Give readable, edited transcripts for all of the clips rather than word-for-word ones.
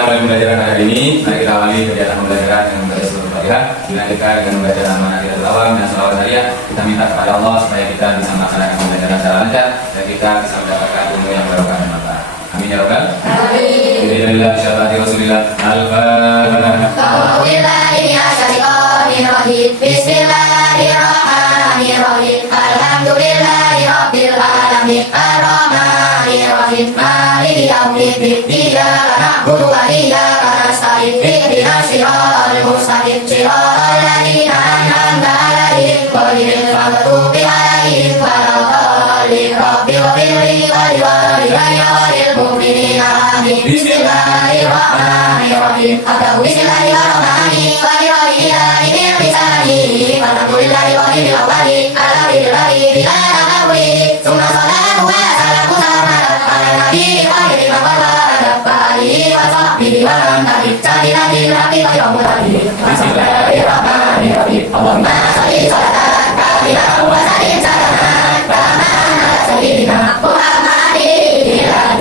kita mulai pembelajaran hari ini. Mari kita awali kegiatan pembelajaran dengan membaca surah Al-Fatihah. Dilanjutkan dengan membaca Al-Manaqil Awam dan Shalawat Hariah. Kita minta kepada Allah supaya kita bisa melaksanakan pembelajaran secara lancar dan kita bisa mendapatkan ilmu yang barokah dan manfaat. Amin ya rabbal alamin. Bismillah syafati Rasulillah. Bismillahirrahmanirrahim. Alhamdulillahirabbil alamin. Arrahmanirrahim. Maliki yaumiddin. Iyyaka na'budu wa iyyaka nasta'in. Ihdinas siratal mustaqim. Siratal ladzina an'amta 'alaihim ghairil maghdubi 'alaihim waladdallin. Rabbil ighfirli wa liwalidayya wa lil mu'minina amin. Bismillahirrahmanirrahim. Bismillahirrahmanirrahim. Wa liwalidayya bil lisani. Alhamdulillahi rabbil alamin. Alhamdulillahi bila nahwi. Summa salatu wa salamu ala nabi khairil bariyah wa alihi wa sahbihi wa man tabi'ahum bi ihsan ila yaumil din. Bismillahirrahmanirrahim. Allahumma shalli salatan kamilatan wa sallim salaman taman ala sayyidina Muhammadin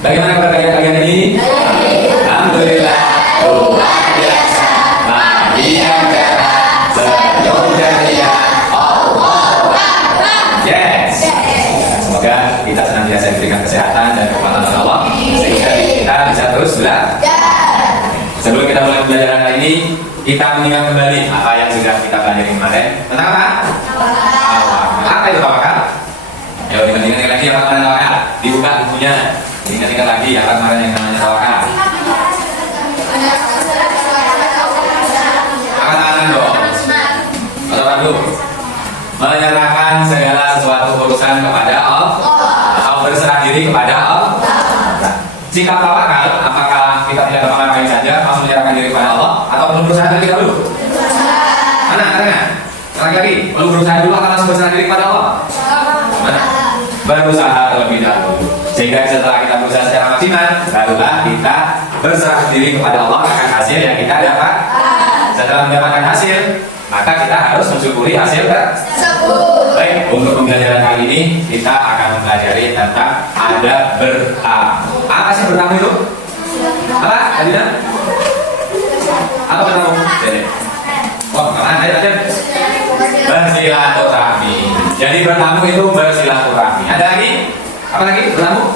Bagaimana kabar kalian ini? Alhamdulillah. Luar biasa. Yang cerah, senyum ceria. Allahu Akbar. Yes. Semoga kita senantiasa diberikan kesehatan dan kekuatan oleh Allah sehingga kita bisa terus belajar. Sebelum kita mulai pembelajaran hari ini, kita mengingat kembali apa yang sudah kita pelajari kemarin. Tentang apa? Apa itu tawakal? Ayo ingat-ingat lagi apa kemarin tawakal. Dibuka bukunya. Ingat-ingat lagi apa kemarin yang namanya tawakal. Angkat tangan dong. Atau dulu. Menyerahkan segala sesuatu urusan kepada Allah atau berserah diri kepada Allah. Sikap tawakal, apakah kita tidak ngapa-ngapain saja langsung menyerahkan diri kepada Allah atau belum berusaha terlebih dahulu? Mana? Lagi, belum berusaha dulu atau langsung berserah diri kepada Allah? Mana? Berusaha terlebih dahulu. Sehingga setelah kita berusaha secara maksimal, barulah kita berserah diri kepada Allah akan hasil yang kita dapat. Setelah mendapatkan hasil, maka kita harus mensyukuri hasil tersebut. Baik, untuk pembelajaran kali ini kita akan mempelajari tentang adab bertamu. Apa sih bertamu itu? Apa? Tadi dah? Apa bertamu? Oh, kapan? Ayo aja. Bersilaturahmi. Jadi bertamu itu bersilaturahmi. Ada lagi? Apa lagi? Bertamu?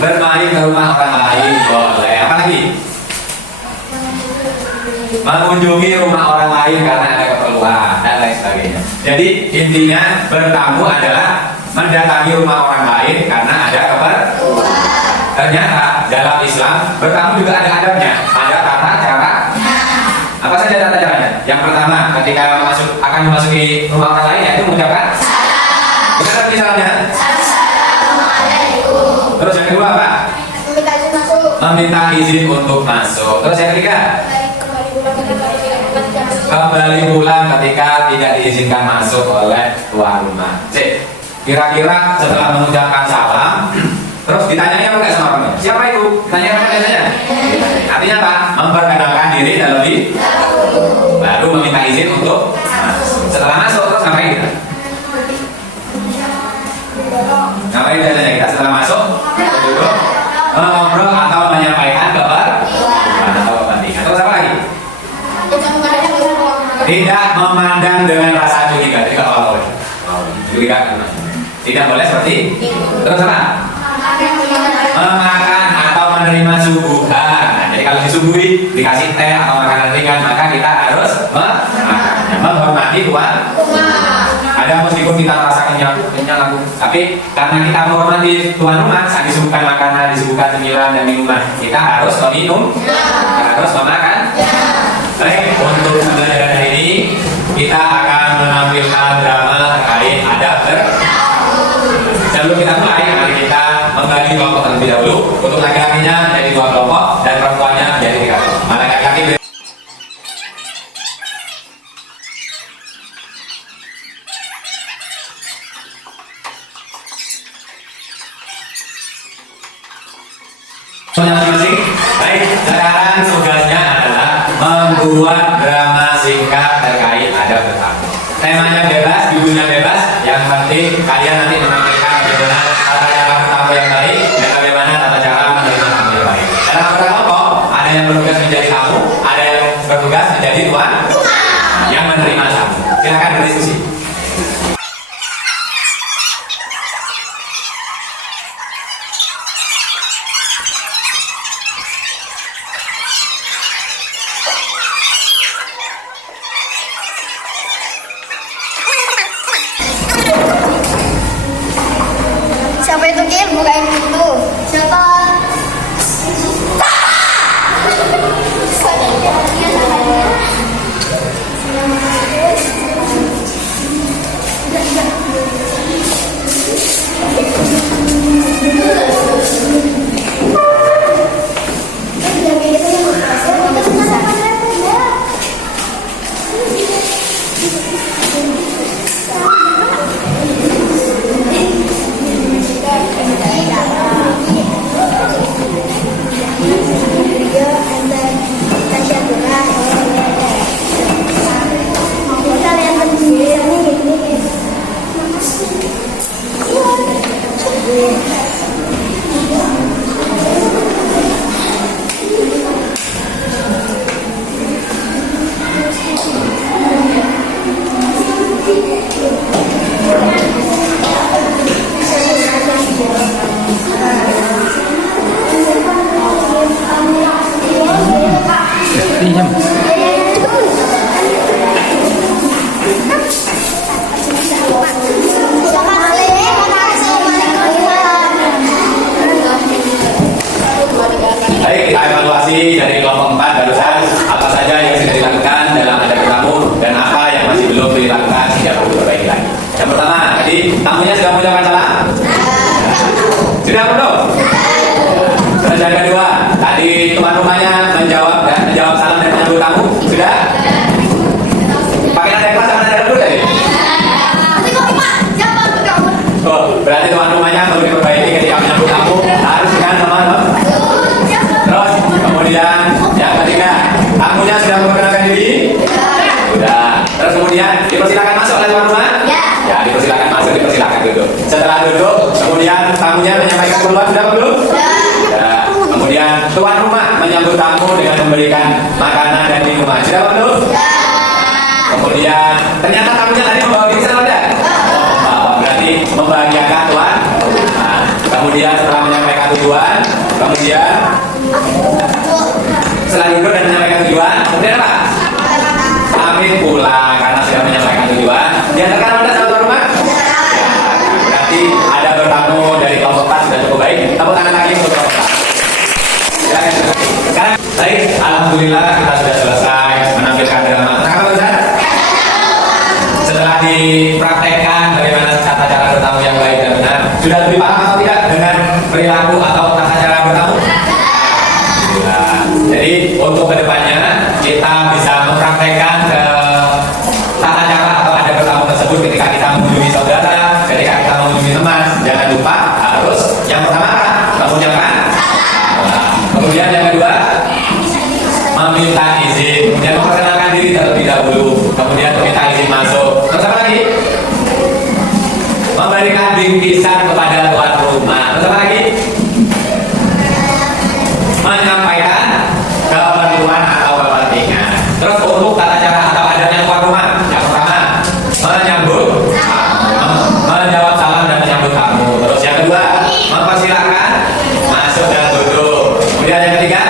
Bermain ke rumah orang lain boleh. Apa lagi? Mengunjungi rumah orang lain karena ada keperluan dan lain sebagainya. Jadi intinya bertamu adalah mendatangi rumah orang lain karena ada keperluan. Ternyata dalam Islam bertamu juga ada adabnya, ada tata cara. Apa saja tata caranya? Yang pertama, ketika akan memasuki rumah orang lain yaitu mengucapkan salam. Benar misalnya? Assalamualaikum. Terus yang kedua apa? Meminta izin untuk masuk. Terus yang ketiga? Kembali pulang ketika tidak diizinkan masuk oleh tuan rumah. C. Kira-kira setelah mengucapkan salam, terus ditanyanya apa enggak sama orangnya? Siapa itu? Tanya apa biasanya? Artinya apa? Memperkenalkan diri terlebih baru meminta izin untuk masuk. Setelah masuk terus ngapain kita? Ngapain biasanya kita setelah masuk? Duduk, ngobrol atau menyampaikan kabar atau kepentingan. Terus apa lagi? Tidak memandang dengan rasa curiga. Tidak boleh. Curiga. Tidak boleh seperti. Terus apa? Memakan atau menerima suguhan. Jadi kalau disuguhi dikasih teh atau makanan ringan, maka kita harus memakannya. Menghormati tuan. Ada meskipun kita merasa kenyang aku, tapi karena kita menghormati tuan rumah, saat disuguhkan makanan, disuguhkan cemilan dan minuman, kita harus meminum, harus memakan. Baik, untuk pembelajaran hari ini kita akan menampilkan drama terkait adab bertamu. Sebelum kita mulai, mari kita membagi kelompok terlebih dahulu. Untuk laki-lakinya menjadi 2 kelompok dan perempuannya menjadi 3 kelompok. Mana laki-laki? Masing-masing. Baik, sekarang tugasnya adalah membuat drama singkat terkait adab bertamu. temanya bebas, judulnya bebas. Yang penting kalian nanti menampilkan bagaimana tata cara bertamu yang baik dan bagaimana tata cara menerima tamu yang baik. Dalam kelompok ada yang bertugas menjadi tamu, ada yang bertugas menjadi tuan yang menerima tamu. Silakan berdiskusi. Siapa itu Kim? Bukain pintu. Siapa? Baik, kita evaluasi dari kelompok 4 barusan apa saja yang sudah dilakukan dalam ada tamu dan apa yang masih belum dilakukan sehingga perlu diperbaiki lagi. Yang pertama, tadi tamunya sudah mengucapkan salam? Sudah belum? Terus yang kedua, tadi tuan rumahnya menjawab salam dan menyambut tamu? Sudah? Pakai nada kelas sama nada lembut tadi? Oh, berarti tuan rumahnya perlu diperbaiki ketika menyambut tamu harus dengan teman-teman. Terus kemudian yang ketiga, tamunya sudah memperkenalkan diri? Sudah. Terus kemudian dipersilakan masuk oleh tuan rumah? Ya, dipersilakan masuk, dipersilakan duduk. Setelah duduk, kemudian tamunya menyampaikan keluar sudah belum? Sudah. Kemudian tuan rumah menyambut tamu dengan memberikan makanan dan minuman sudah belum? Kemudian ternyata tamunya tadi membawa diri sama tidak? Berarti membahagiakan tuan. Nah, kemudian setelah menyampaikan tujuan, kemudian setelah duduk dan menyampaikan tujuan, kemudian apa? Pamit pulang karena sudah menyampaikan tujuan. Diantarkan anda sama tuan rumah? Berarti ada bertamu dari kelompok 4 sudah cukup baik. Tepuk tangan lagi untuk kelompok 4. Silakan. Sekarang baik, alhamdulillah kita sudah selesai menampilkan drama. Apa Ustaz? Setelah dipraktekkan bagaimana tata cara bertamu yang baik dan benar, sudah lebih paham atau tidak dengan perilaku atau tata cara bertamu? Jadi untuk kedepannya kita bisa mempraktekkan tata cara atau ada bertamu tersebut ketika kita mengunjungi saudara, ketika kita mengunjungi teman. Jangan lupa harus yang pertama apa? Mengucapkan salam. Kemudian yang kedua meminta izin, kemudian memperkenalkan diri terlebih dahulu, kemudian meminta izin masuk. Terus apa lagi? Memberikan bingkisan kepada tuan rumah. Terus apa lagi? Menyampaikan keperluan atau kepentingan. Terus untuk tata cara atau adanya tuan rumah, yang pertama menyambut, menjawab salam dan menyambut tamu. Terus yang kedua mempersilahkan masuk dan duduk. Kemudian yang ketiga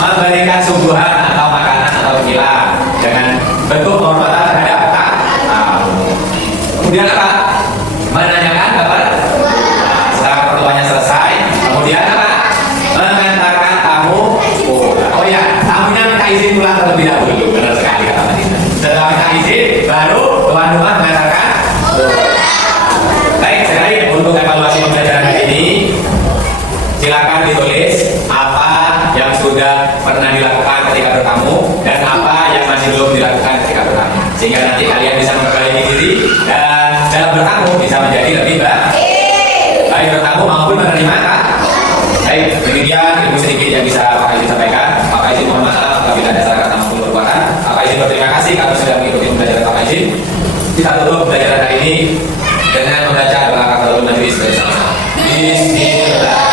memberikan suguhan atau makanan atau cemilan dengan bentuk penghormatan terhadap tamu. Kemudian apa? Menanyakan kabar. Setelah pertemuannya selesai, kemudian apa? Mengantarkan tamu pulang. Oh ya, tamunya minta izin pulang terlebih dahulu. Benar sekali kata Madinah. Setelah minta izin, baru tuan rumah mengantarkan pulang. Baik, sekali untuk evaluasi pembelajaran hari ini, silakan ditulis apa yang sudah pernah dilakukan ketika bertamu dan apa yang masih belum dilakukan ketika bertamu, sehingga nanti kalian bisa memperbaiki diri dan dalam bertamu bisa menjadi lebih baik bertamu maupun menerima. Baik, demikian ilmu sedikit yang bisa Pak Izin sampaikan. Pak Izin mohon maaf apabila ada salah kata maupun perbuatan. Pak Izin berterima kasih karena sudah mengikuti pembelajaran Pak Izin. Kita tutup pelajaran hari ini dengan membaca doa kafaratul majlis bersama-sama. Bismillah.